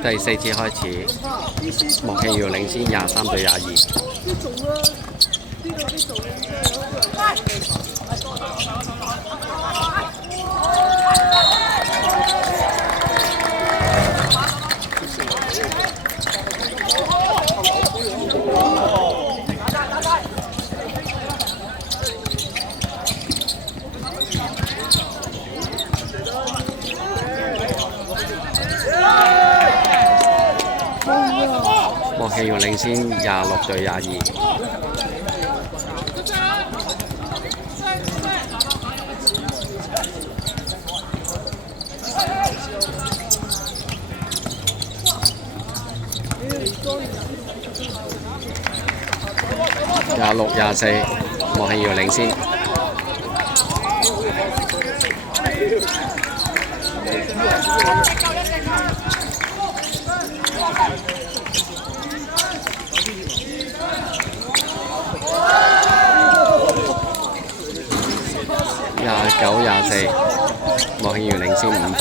第四節開始，莫慶耀領先23-22。莫慶耀領先26-22。26-24，莫慶耀領先。29-24，莫慶耀領先5分。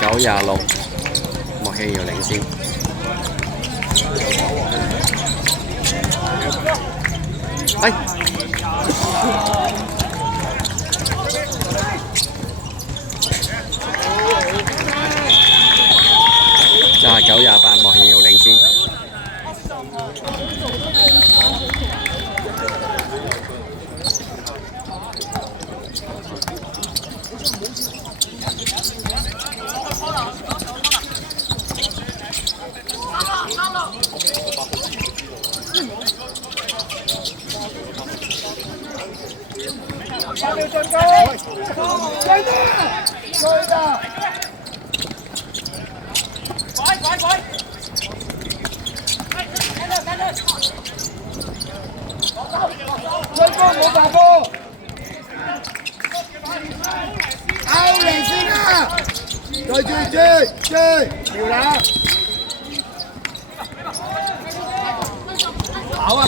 29-26，莫慶耀領先。29-28，莫慶耀領先。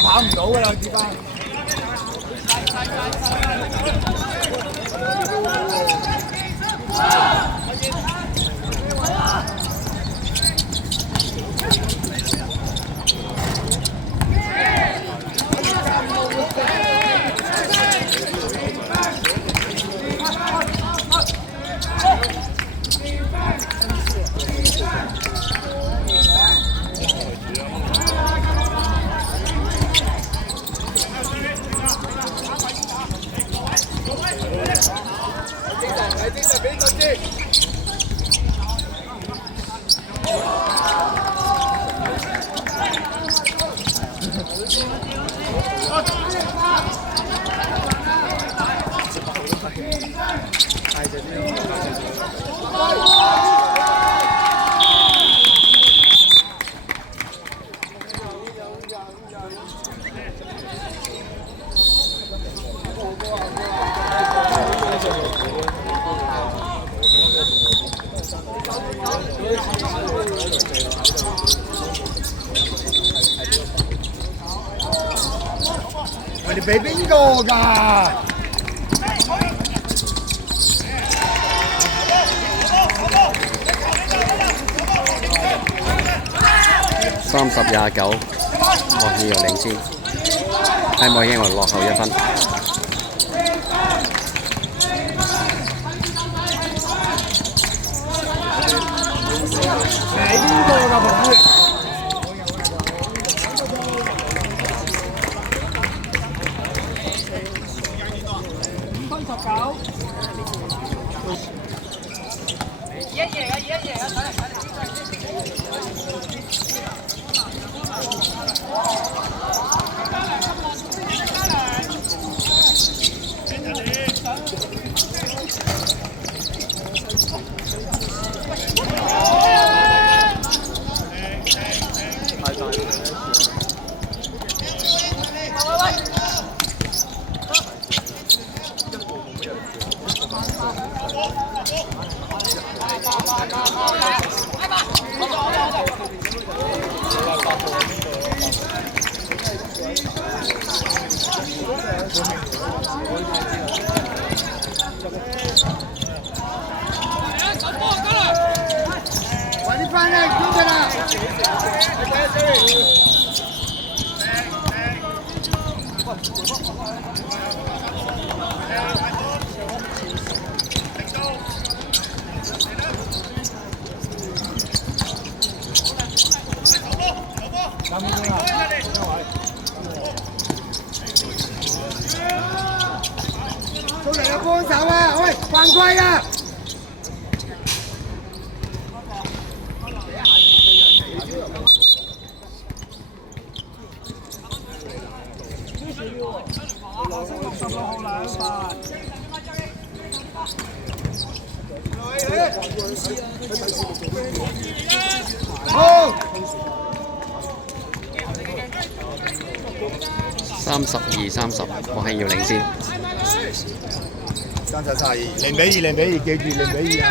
跑唔到㗎啦，志邦。佢哋俾邊個㗎？30-29，莫慶耀領先，莫慶耀落後1分。係邊個㗎彭宇？5分19。嚟啦，幫手啊！喂，犯規啊！好。32-30，莫慶耀領先。32，0比2，0比2，記住0比2啊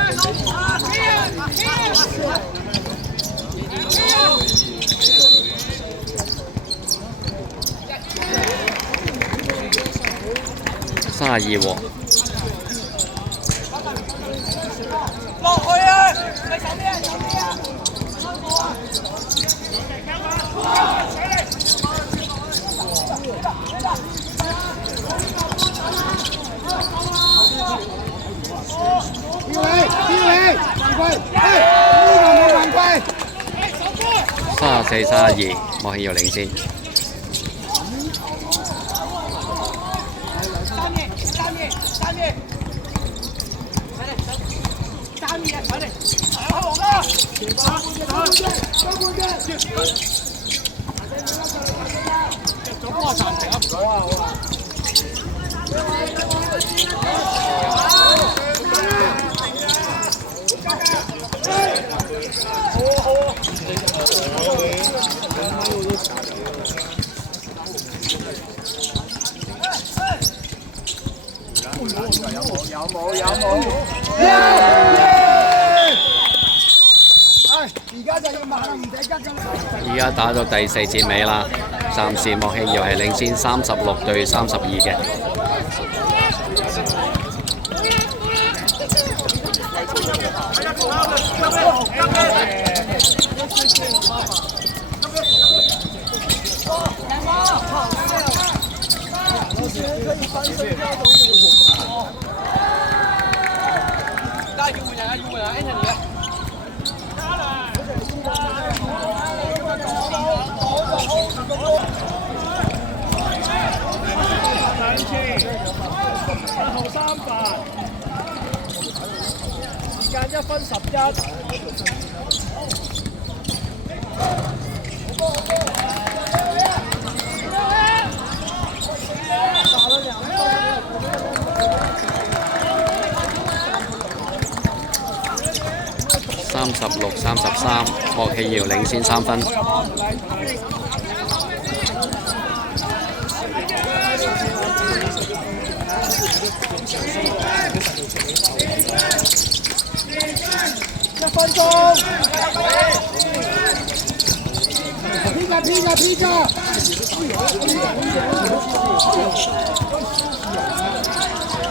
32和。落去啊！咪走啲啊！走啲啊！跳起，犯規！呢個冇犯規。34-32，莫慶耀領先。有冇？而家就要慢啦，唔使急㗎啦。而家打到第4節尾啦，暫時莫慶耀係領先36-32嘅。時間1分11。36-33，莫慶耀領先3分。1分鐘。Pika！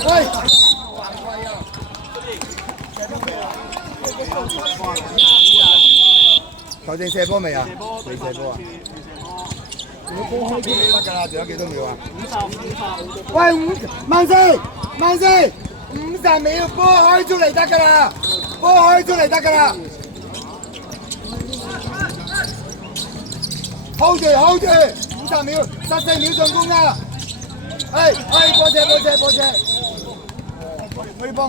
喂！球證射波未啊？未射波啊？你波開邊得㗎啦？仲有幾多秒啊？50。喂，慢些，50秒，波開出嚟得㗎啦！hold 住，50秒，14秒進攻啊！波車，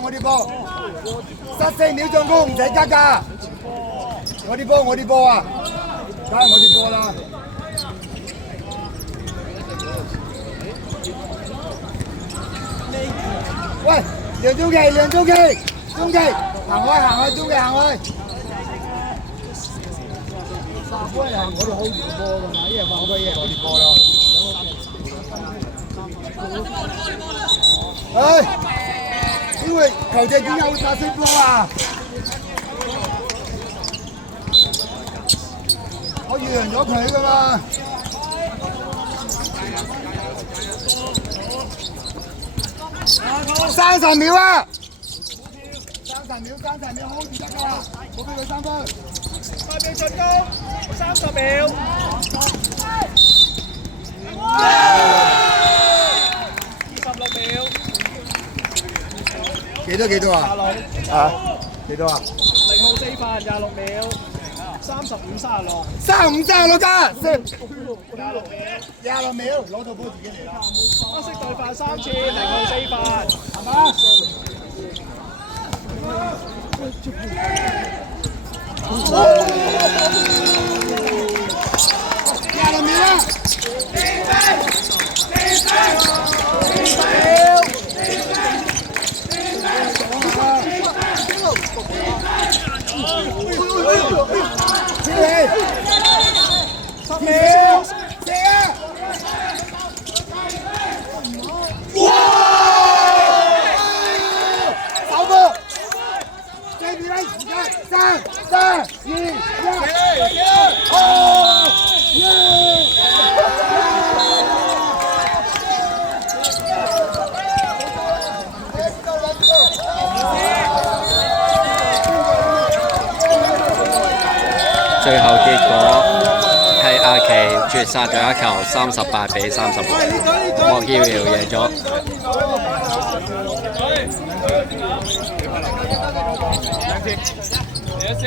我啲波，14秒進攻唔使急㗎，我啲波啊，梗係我啲波啦。喂，梁中奇，行開，中奇行開。我哋 hold 住個波㗎嘛，一係放開，一係攞啲波咯。因為球證點解會打色波啊？我讓咗佢㗎嘛。30秒啊！30秒 hold 住得㗎啦，冇俾佢3分。5秒進攻，30秒。26秒。幾多啊？啊？幾多啊？0號4分，26秒。35-36加26秒，攞到波自己嚟啦。黑色對犯3次，0號4犯，係嘛？26秒啦！最後結果係阿奇絕殺咗一球，38-36，莫耀堯贏咗。嚟先。